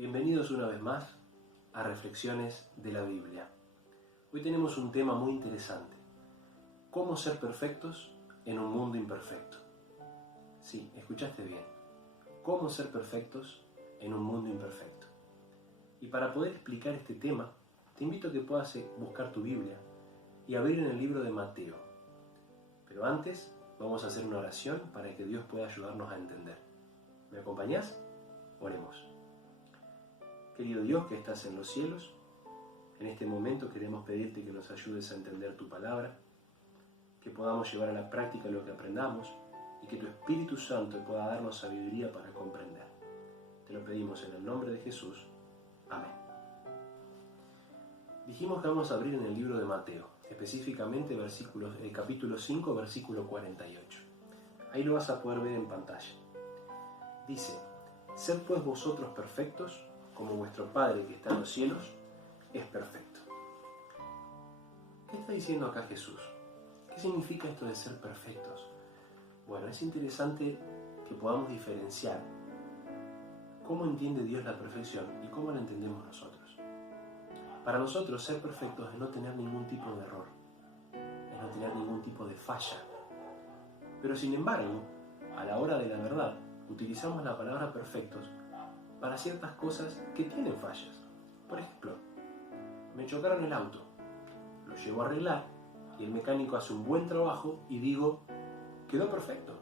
Bienvenidos una vez más a Reflexiones de la Biblia. Hoy tenemos un tema muy interesante: ¿cómo ser perfectos en un mundo imperfecto? Sí, escuchaste bien. ¿Cómo ser perfectos en un mundo imperfecto? Y para poder explicar este tema, te invito a que puedas buscar tu Biblia y abrir en el libro de Mateo. Pero antes, vamos a hacer una oración para que Dios pueda ayudarnos a entender. ¿Me acompañás? Oremos. Querido Dios que estás en los cielos, en este momento queremos pedirte que nos ayudes a entender tu palabra, que podamos llevar a la práctica lo que aprendamos y que tu Espíritu Santo pueda darnos sabiduría para comprender. Te lo pedimos en el nombre de Jesús. Amén. Dijimos que vamos a abrir en el libro de Mateo, específicamente capítulo 5, versículo 48. Ahí lo vas a poder ver en pantalla. Dice: «Sed pues vosotros perfectos, como vuestro Padre que está en los cielos es perfecto». ¿Qué está diciendo acá Jesús? ¿Qué significa esto de ser perfectos? Bueno, es interesante que podamos diferenciar cómo entiende Dios la perfección y cómo la entendemos nosotros. Para nosotros, ser perfectos es no tener ningún tipo de error, es no tener ningún tipo de falla. Pero sin embargo, a la hora de la verdad, utilizamos la palabra perfectos para ciertas cosas que tienen fallas. Por ejemplo, me chocaron el auto, lo llevo a arreglar y el mecánico hace un buen trabajo y digo, quedó perfecto.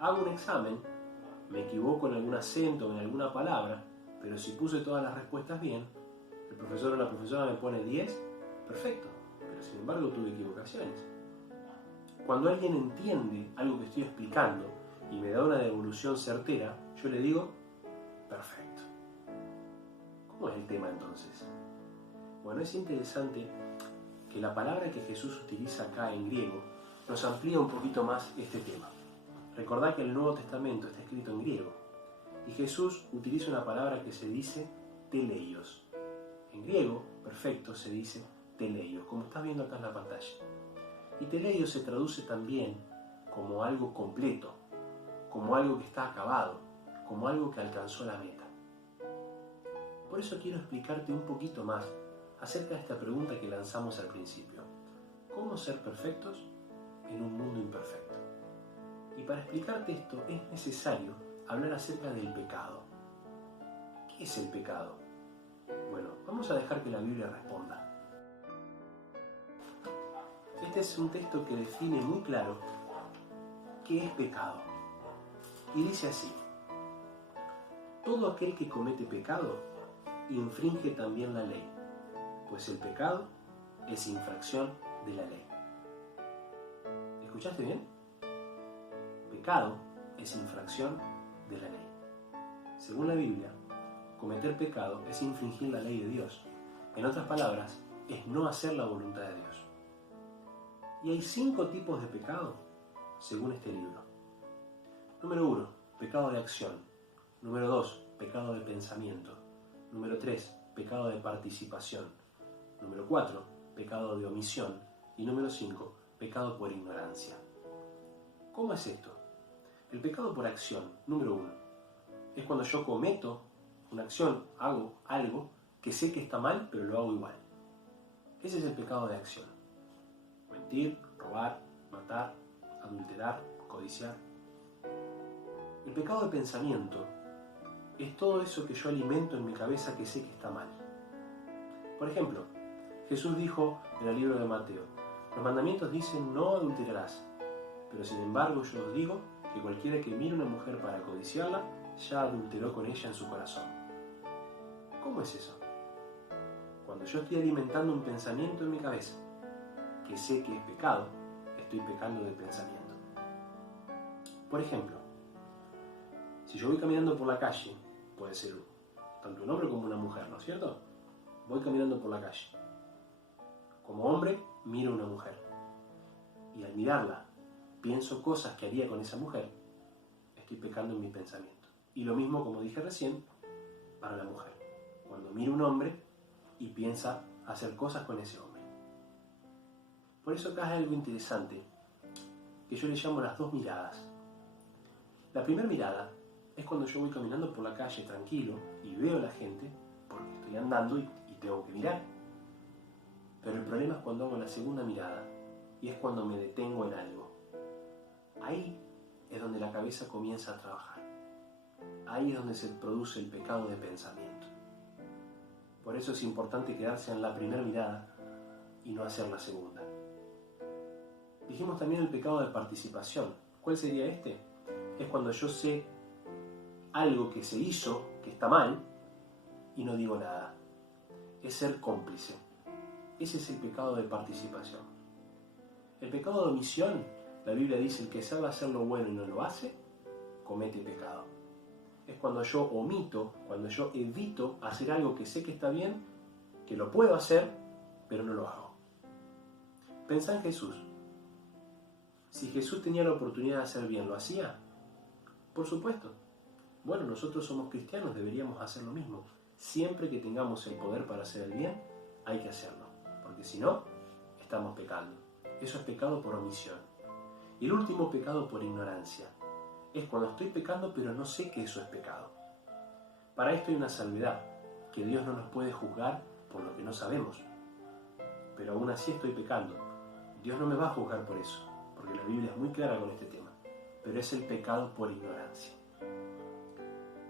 Hago un examen, me equivoco en algún acento o en alguna palabra, pero si puse todas las respuestas bien, el profesor o la profesora me pone 10, perfecto, pero sin embargo tuve equivocaciones. Cuando alguien entiende algo que estoy explicando y me da una devolución certera, yo le digo, perfecto. ¿Cómo es el tema entonces? Bueno, es interesante que la palabra que Jesús utiliza acá en griego nos amplía un poquito más este tema. Recordad que el Nuevo Testamento está escrito en griego y Jesús utiliza una palabra que se dice teleios. En griego, perfecto, se dice teleios, como estás viendo acá en la pantalla. Y teleios se traduce también como algo completo, como algo que está acabado, como algo que alcanzó la meta. Por eso quiero explicarte un poquito más acerca de esta pregunta que lanzamos al principio. ¿Cómo ser perfectos en un mundo imperfecto? Y para explicarte esto es necesario hablar acerca del pecado. ¿Qué es el pecado? Bueno, vamos a dejar que la Biblia responda. Este es un texto que define muy claro qué es pecado. Y dice así: todo aquel que comete pecado infringe también la ley, pues el pecado es infracción de la ley. ¿Escuchaste bien? Pecado es infracción de la ley. Según la Biblia, cometer pecado es infringir la ley de Dios. En otras palabras, es no hacer la voluntad de Dios. Y hay 5 tipos de pecado, según este libro. Número 1, pecado de acción. Número 2, pecado de pensamiento. Número 3, pecado de participación. Número 4, pecado de omisión. Y número 5, pecado por ignorancia. ¿Cómo es esto? El pecado por acción, número 1, es cuando yo cometo una acción, hago algo que sé que está mal, pero lo hago igual. Ese es el pecado de acción. Mentir, robar, matar, adulterar, codiciar. El pecado de pensamiento es todo eso que yo alimento en mi cabeza que sé que está mal. Por ejemplo, Jesús dijo en el libro de Mateo: los mandamientos dicen no adulterarás, pero sin embargo yo os digo que cualquiera que mire a una mujer para codiciarla, ya adulteró con ella en su corazón. ¿Cómo es eso? Cuando yo estoy alimentando un pensamiento en mi cabeza que sé que es pecado, estoy pecando de pensamiento. Por ejemplo, si yo voy caminando por la calle, puede ser tanto un hombre como una mujer, ¿no es cierto? Voy caminando por la calle. Como hombre, miro a una mujer. Y al mirarla, pienso cosas que haría con esa mujer, estoy pecando en mi pensamiento. Y lo mismo, como dije recién, para la mujer. Cuando miro a un hombre y piensa hacer cosas con ese hombre. Por eso acá hay algo interesante, que yo le llamo las 2 miradas. La primera mirada es cuando yo voy caminando por la calle tranquilo y veo a la gente, porque estoy andando y tengo que mirar. Pero el problema es cuando hago la segunda mirada, y es cuando me detengo en algo. Ahí es donde la cabeza comienza a trabajar. Ahí es donde se produce el pecado de pensamiento. Por eso es importante quedarse en la primera mirada y no hacer la segunda. Dijimos también el pecado de participación. ¿Cuál sería este? Es cuando yo sé algo que se hizo, que está mal, y no digo nada. Es ser cómplice. Ese es el pecado de participación. El pecado de omisión, la Biblia dice, el que sabe hacer lo bueno y no lo hace, comete pecado. Es cuando yo omito, cuando yo evito hacer algo que sé que está bien, que lo puedo hacer, pero no lo hago. Pensá en Jesús. Si Jesús tenía la oportunidad de hacer bien, ¿lo hacía? Por supuesto. Bueno, nosotros somos cristianos, deberíamos hacer lo mismo. Siempre que tengamos el poder para hacer el bien, hay que hacerlo. Porque si no, estamos pecando. Eso es pecado por omisión. Y el último, pecado por ignorancia. Es cuando estoy pecando pero no sé que eso es pecado. Para esto hay una salvedad, que Dios no nos puede juzgar por lo que no sabemos. Pero aún así estoy pecando. Dios no me va a juzgar por eso, porque la Biblia es muy clara con este tema. Pero es el pecado por ignorancia.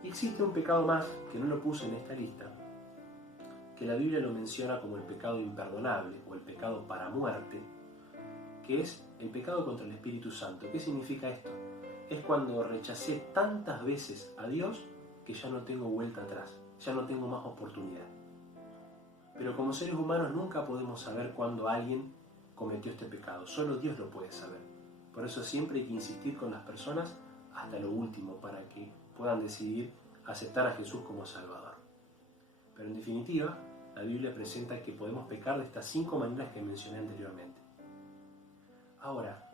Y existe un pecado más, que no lo puse en esta lista, que la Biblia lo menciona como el pecado imperdonable o el pecado para muerte, que es el pecado contra el Espíritu Santo. ¿Qué significa esto? Es cuando rechacé tantas veces a Dios que ya no tengo vuelta atrás, ya no tengo más oportunidad. Pero como seres humanos nunca podemos saber cuándo alguien cometió este pecado, solo Dios lo puede saber. Por eso siempre hay que insistir con las personas hasta lo último para que puedan decidir aceptar a Jesús como Salvador. Pero en definitiva, la Biblia presenta que podemos pecar de estas 5 maneras que mencioné anteriormente. Ahora,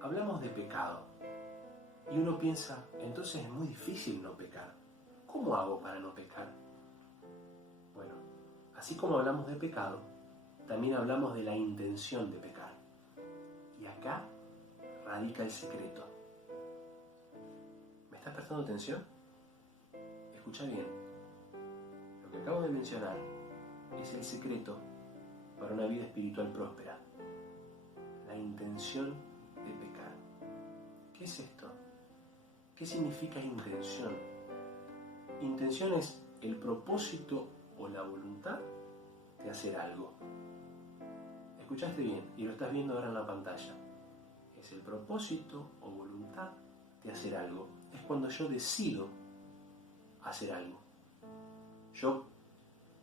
hablamos de pecado. Y uno piensa, entonces es muy difícil no pecar. ¿Cómo hago para no pecar? Bueno, así como hablamos de pecado, también hablamos de la intención de pecar. Y acá radica el secreto. ¿Me estás prestando atención? Escucha bien. Lo que acabo de mencionar es el secreto para una vida espiritual próspera. La intención de pecar. ¿Qué es esto? ¿Qué significa intención? Intención es el propósito o la voluntad de hacer algo. Escuchaste bien y lo estás viendo ahora en la pantalla. Es el propósito o voluntad de hacer algo. Es cuando yo decido hacer algo. Yo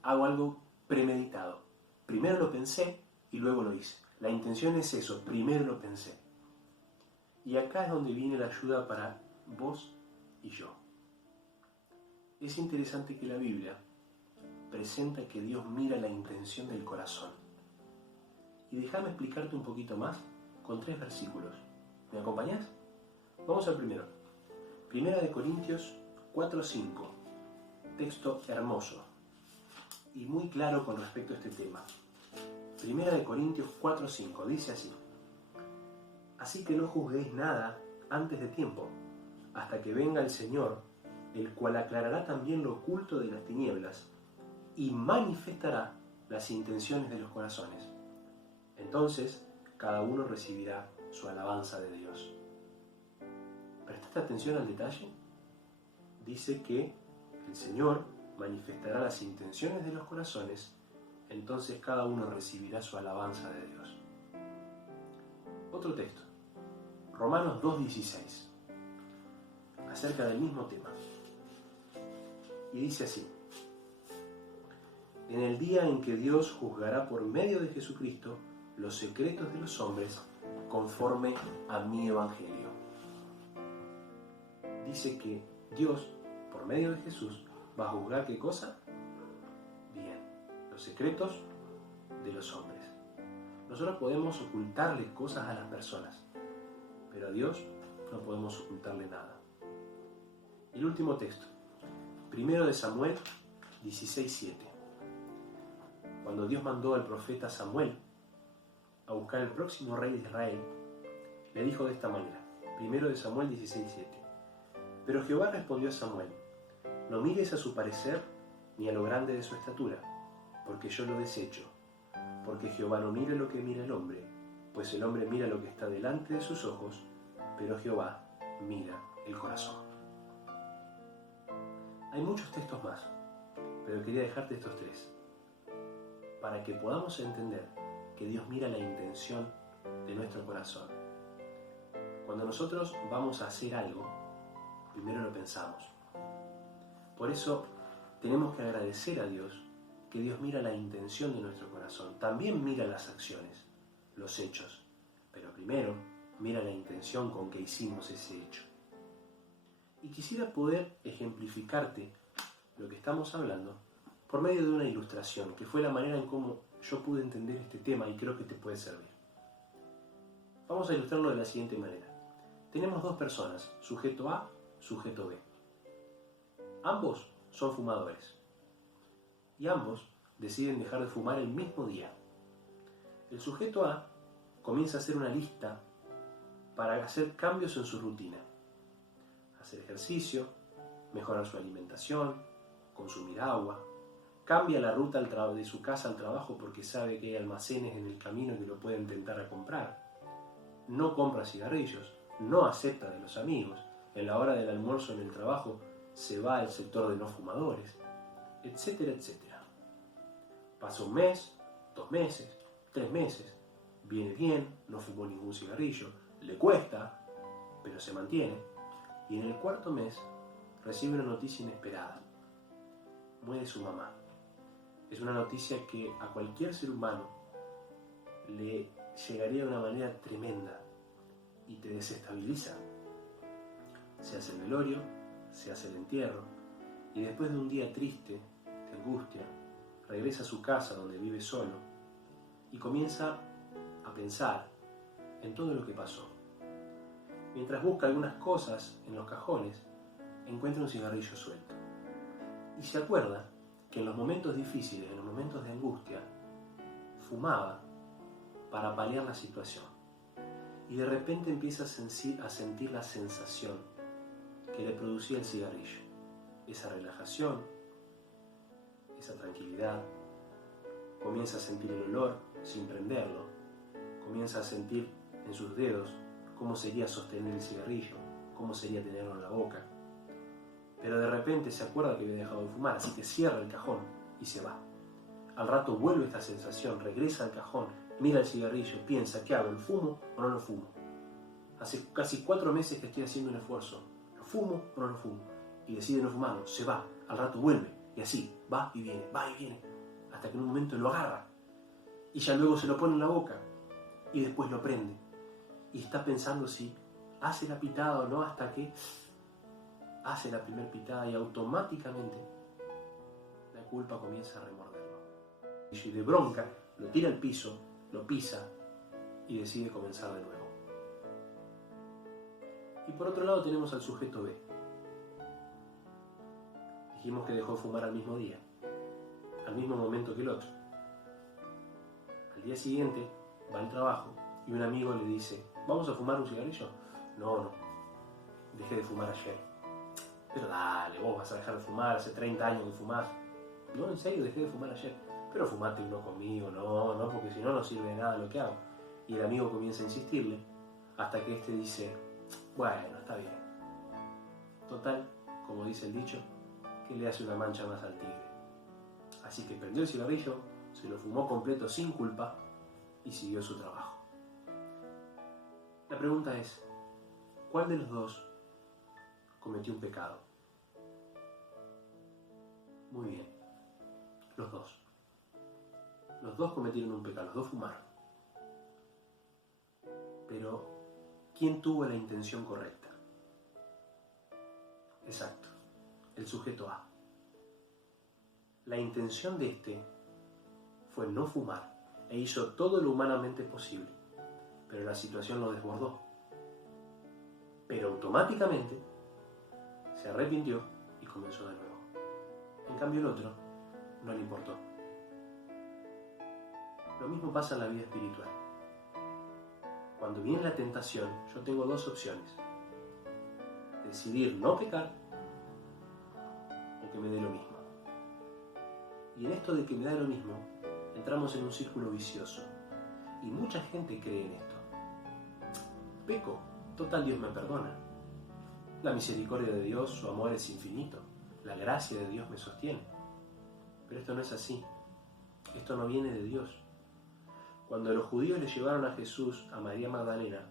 hago algo premeditado. Primero lo pensé y luego lo hice. La intención es eso, primero lo pensé. Y acá es donde viene la ayuda para vos y yo. Es interesante que la Biblia presenta que Dios mira la intención del corazón. Y déjame explicarte un poquito más con 3 versículos. ¿Me acompañás? Vamos al primero. Primera de Corintios 4:5. Texto hermoso y muy claro con respecto a este tema. Primera de Corintios 4:5 dice así: Así que no juzguéis nada antes de tiempo, hasta que venga el Señor, el cual aclarará también lo oculto de las tinieblas y manifestará las intenciones de los corazones. Entonces, cada uno recibirá su alabanza de Dios. ¿Prestaste atención al detalle? Dice que el Señor manifestará las intenciones de los corazones, entonces cada uno recibirá su alabanza de Dios. Otro texto, Romanos 2:16, acerca del mismo tema. Y dice así: En el día en que Dios juzgará por medio de Jesucristo los secretos de los hombres conforme a mi evangelio. Dice que Dios, por medio de Jesús, va a juzgar ¿qué cosa? Bien, los secretos de los hombres. Nosotros podemos ocultarle cosas a las personas, pero a Dios no podemos ocultarle nada. El último texto, 1 Samuel 16:7. Cuando Dios mandó al profeta Samuel a buscar el próximo rey de Israel, le dijo de esta manera, 1 Samuel 16:7. Pero Jehová respondió a Samuel: no mires a su parecer ni a lo grande de su estatura, porque yo lo desecho. Porque Jehová no mira lo que mira el hombre, pues el hombre mira lo que está delante de sus ojos, pero Jehová mira el corazón. Hay muchos textos más, pero quería dejarte estos tres, para que podamos entender que Dios mira la intención de nuestro corazón. Cuando nosotros vamos a hacer algo, primero lo pensamos. Por eso tenemos que agradecer a Dios que Dios mira la intención de nuestro corazón. También mira las acciones, los hechos, pero primero mira la intención con que hicimos ese hecho. Y quisiera poder ejemplificarte lo que estamos hablando por medio de una ilustración, que fue la manera en cómo yo pude entender este tema y creo que te puede servir. Vamos a ilustrarlo de la siguiente manera. Tenemos dos personas, sujeto A, sujeto B. Ambos son fumadores y ambos deciden dejar de fumar el mismo día. El sujeto A comienza a hacer una lista para hacer cambios en su rutina. Hacer ejercicio, mejorar su alimentación, consumir agua. Cambia la ruta de su casa al trabajo porque sabe que hay almacenes en el camino que lo pueden tentar a comprar. No compra cigarrillos, no acepta de los amigos. En la hora del almuerzo en el trabajo se va al sector de no fumadores, etcétera, etcétera. Pasa un mes, 2 meses, 3 meses, viene bien, no fumó ningún cigarrillo, le cuesta, pero se mantiene, y en el 4.º mes recibe una noticia inesperada. Muere su mamá. Es una noticia que a cualquier ser humano le llegaría de una manera tremenda y te desestabiliza. Se hace el velorio, se hace el entierro, y después de un día triste, de angustia, regresa a su casa donde vive solo y comienza a pensar en todo lo que pasó. Mientras busca algunas cosas en los cajones, encuentra un cigarrillo suelto. Y se acuerda que en los momentos difíciles, en los momentos de angustia, fumaba para paliar la situación. Y de repente empieza a sentir la sensación que le producía el cigarrillo. Esa relajación, esa tranquilidad. Comienza a sentir el olor sin prenderlo. Comienza a sentir en sus dedos cómo sería sostener el cigarrillo, cómo sería tenerlo en la boca. Pero de repente se acuerda que había dejado de fumar, así que cierra el cajón y se va. Al rato vuelve esta sensación, regresa al cajón, mira el cigarrillo, piensa, ¿qué hago? ¿Lo fumo o no lo fumo? Hace casi 4 meses que estoy haciendo un esfuerzo. ¿Lo fumo o no lo fumo? Y decide no fumarlo, se va, al rato vuelve, y así, va y viene, hasta que en un momento lo agarra. Y ya luego se lo pone en la boca, y después lo prende. Y está pensando si hace la pitada o no, hasta que hace la primera pitada y automáticamente la culpa comienza a remorderlo. Y de bronca lo tira al piso, lo pisa y decide comenzar de nuevo. Y por otro lado tenemos al sujeto B. Dijimos que dejó de fumar al mismo día, al mismo momento que el otro. Al día siguiente va al trabajo y un amigo le dice: ¿vamos a fumar un cigarrillo? No, dejé de fumar ayer. Pero dale, vos vas a dejar de fumar, hace 30 años que fumás. No, en serio, dejé de fumar ayer. Pero fumate uno conmigo, no, porque si no, no sirve de nada lo que hago. Y el amigo comienza a insistirle, hasta que este dice: bueno, está bien. Total, como dice el dicho, que le hace una mancha más al tigre. Así que prendió el cigarrillo, se lo fumó completo sin culpa y siguió su trabajo. La pregunta es, ¿cuál de los dos cometió un pecado? Muy bien, los dos. Los dos cometieron un pecado, los dos fumaron. Pero, ¿quién tuvo la intención correcta? Exacto, el sujeto A. La intención de este fue no fumar e hizo todo lo humanamente posible, pero la situación lo desbordó. Pero automáticamente se arrepintió y comenzó de nuevo. En cambio el otro no le importó. Lo mismo pasa en la vida espiritual. Cuando viene la tentación, yo tengo dos opciones. decidir no pecar o que me dé lo mismo. Y en esto de que me da lo mismo, entramos en un círculo vicioso. Y mucha gente cree en esto. Peco, total Dios me perdona. La misericordia de Dios, su amor es infinito. La gracia de Dios me sostiene. Pero esto no es así. Esto no viene de Dios. Cuando los judíos le llevaron a Jesús, a María Magdalena,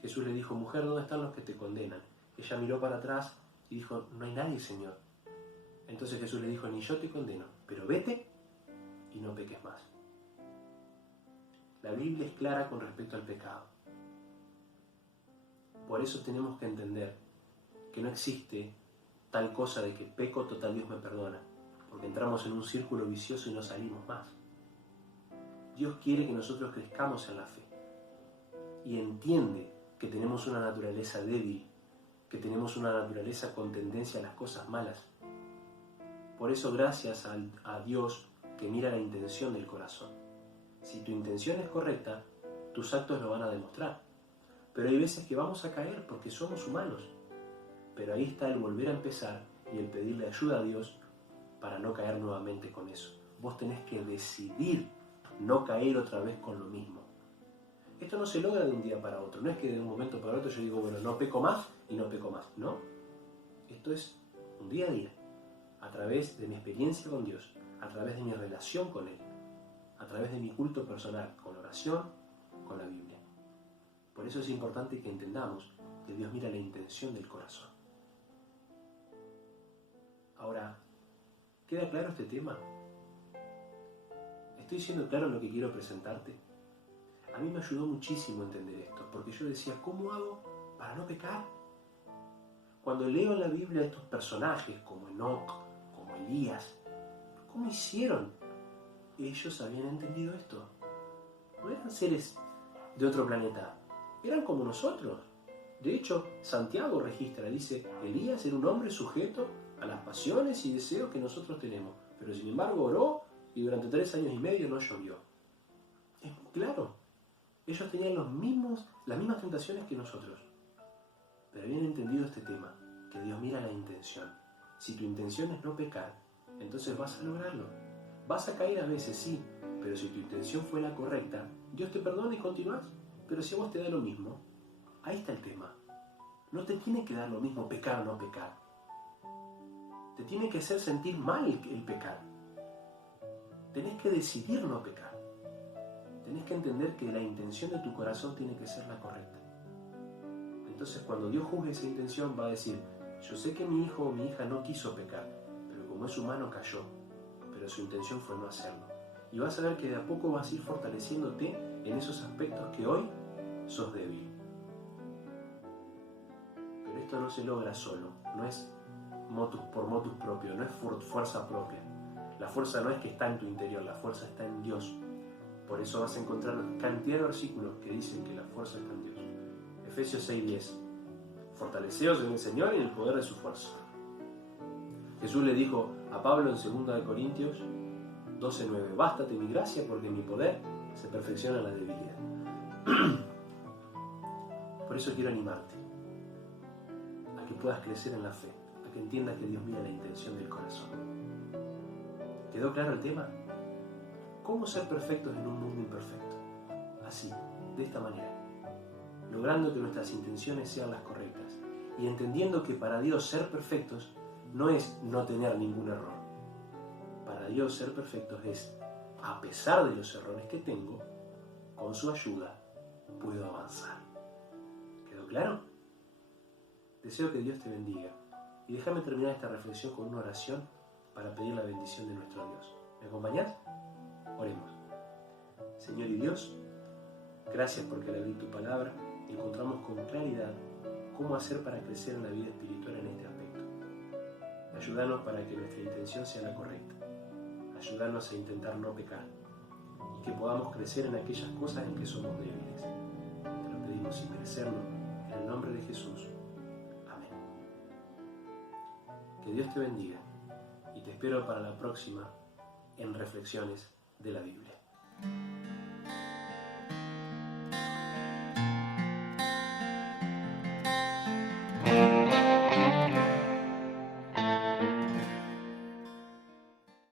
Jesús le dijo, mujer, ¿dónde están los que te condenan? Ella miró para atrás y dijo, no hay nadie, Señor. Entonces Jesús le dijo, ni yo te condeno, pero vete y no peques más. La Biblia es clara con respecto al pecado. Por eso tenemos que entender que no existe tal cosa de que peco, total Dios me perdona, porque entramos en un círculo vicioso y no salimos más. Dios quiere que nosotros crezcamos en la fe y entiende que tenemos una naturaleza débil, que tenemos una naturaleza con tendencia a las cosas malas. Por eso gracias a Dios que mira la intención del corazón. Si tu intención es correcta, tus actos lo van a demostrar. Pero hay veces que vamos a caer porque somos humanos. Pero ahí está el volver a empezar y el pedirle ayuda a Dios para no caer nuevamente con eso. Vos tenés que decidir no caer otra vez con lo mismo. Esto no se logra de un día para otro. No es que de un momento para otro yo digo, bueno, no peco más y no peco más. No. Esto es un día a día. A través de mi experiencia con Dios, a través de mi relación con Él, a través de mi culto personal, con oración, con la Biblia. Por eso es importante que entendamos que Dios mira la intención del corazón. Ahora, ¿queda claro este tema? ¿Estoy siendo claro en lo que quiero presentarte? A mí me ayudó muchísimo entender esto, porque yo decía, ¿cómo hago para no pecar? Cuando leo en la Biblia estos personajes como Enoc, como Elías, ¿cómo hicieron? Ellos habían entendido esto. No eran seres de otro planeta, eran como nosotros. De hecho, Santiago registra, dice, Elías era un hombre sujeto a las pasiones y deseos que nosotros tenemos, pero sin embargo oró y durante 3 años y medio no llovió. Es muy claro. Ellos tenían las mismas tentaciones que nosotros, pero habían entendido este tema, que Dios mira la intención. Si tu intención es no pecar, entonces vas a lograrlo. Vas a caer a veces, sí, pero si tu intención fue la correcta, Dios te perdona y continúas. Pero si a vos te da lo mismo, ahí está el tema. No te tiene que dar lo mismo pecar o no pecar. Te tiene que hacer sentir mal el pecar. Tenés que decidir no pecar. Tenés que entender que la intención de tu corazón tiene que ser la correcta. Entonces cuando Dios juzgue esa intención va a decir, yo sé que mi hijo o mi hija no quiso pecar, pero como es humano cayó, pero su intención fue no hacerlo. Y vas a ver que de a poco vas a ir fortaleciéndote en esos aspectos que hoy sos débil. Pero esto no se logra solo, no es por motus propio, no es fuerza propia. La fuerza no es que está en tu interior, la fuerza está en Dios. Por eso vas a encontrar cantidad de versículos que dicen que la fuerza está en Dios. Efesios 6:10. Fortaleceos en el Señor y en el poder de su fuerza. Jesús le dijo a Pablo en 2 Corintios 12:9. Bástate mi gracia porque mi poder se perfecciona en la debilidad. Por eso quiero animarte a que puedas crecer en la fe, a que entiendas que Dios mira la intención del corazón. ¿Quedó claro el tema? ¿Cómo ser perfectos en un mundo imperfecto? Así, de esta manera, logrando que nuestras intenciones sean las correctas y entendiendo que para Dios ser perfectos no es no tener ningún error. Para Dios ser perfectos es, a pesar de los errores que tengo, con su ayuda puedo avanzar. ¿Quedó claro? Deseo que Dios te bendiga y déjame terminar esta reflexión con una oración para pedir la bendición de nuestro Dios. ¿Me acompañás? Oremos. Señor y Dios, gracias porque al abrir tu palabra encontramos con claridad cómo hacer para crecer en la vida espiritual en este aspecto. Ayúdanos para que nuestra intención sea la correcta. Ayúdanos a intentar no pecar y que podamos crecer en aquellas cosas en que somos débiles. Te lo pedimos sin merecerlo, en el nombre de Jesús. Amén. Que Dios te bendiga y te espero para la próxima en Reflexiones de la Biblia.